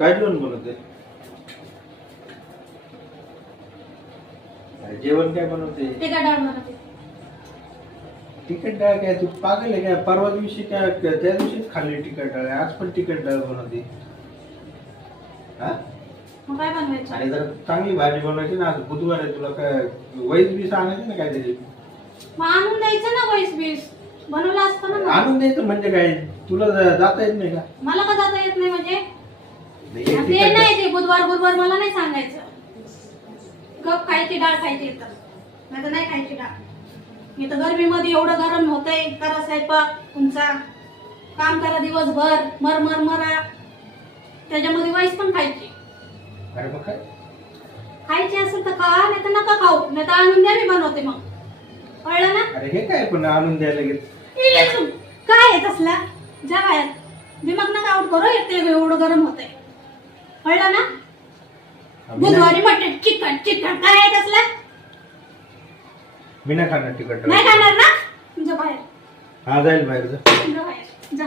काय जेवण बनवते? जेवण काय बनवते? तिखट डाळ बनवते. तिखट डाळ काय तू पागल आहे काय? परवा दिवशी काय त्या दिवशीच खाल्ली तिखट डाळ, आज पण तिखट डाळ बनवते. हा? मग काय बनवायचं? आणि जर चांगली भाजी बनवायची ना, आज बुधवार आहे, तुला काय वैस बीस आणायची ना काहीतरी? मग आणून द्यायचं ना वैस बीस, बनवलं असतं ना मग. आणून द्यायचं म्हणजे काय? तुला जाता येत नाही का? मला का जाता येत नाही म्हणजे? नाही, ते तिखट नाही, ते बुधवार मला नाही सांगायचं. गप खायची डाळ खायची तर नाही तर नाही खायची डाळ. मी तर गरमीमध्ये एवढं गरम होतंय, करा स्वयंपाक तुमचा, काम करा दिवसभर, मरा त्याच्यामध्ये वैस पण खायची. अरे मग काय? खायची असेल तर खा, नाही तर नका खाऊ, नाही तर आणून द्या, मी बनवते मग. कळलं ना? अरे हे काय पण आणून द्यायला घेत? काय आहे तसला? जा बाहेर, दिमाग नका आउट करू, येते एवढं गरम होतंय. कळलं ना? बुधवारी मटण चिकन काय आहे तसला? मी नाही खाणार तिखट डाळ. नाही खाणार ना? जा बाहेर, हा जाईल बाहेर जा. जा बाहेर जा.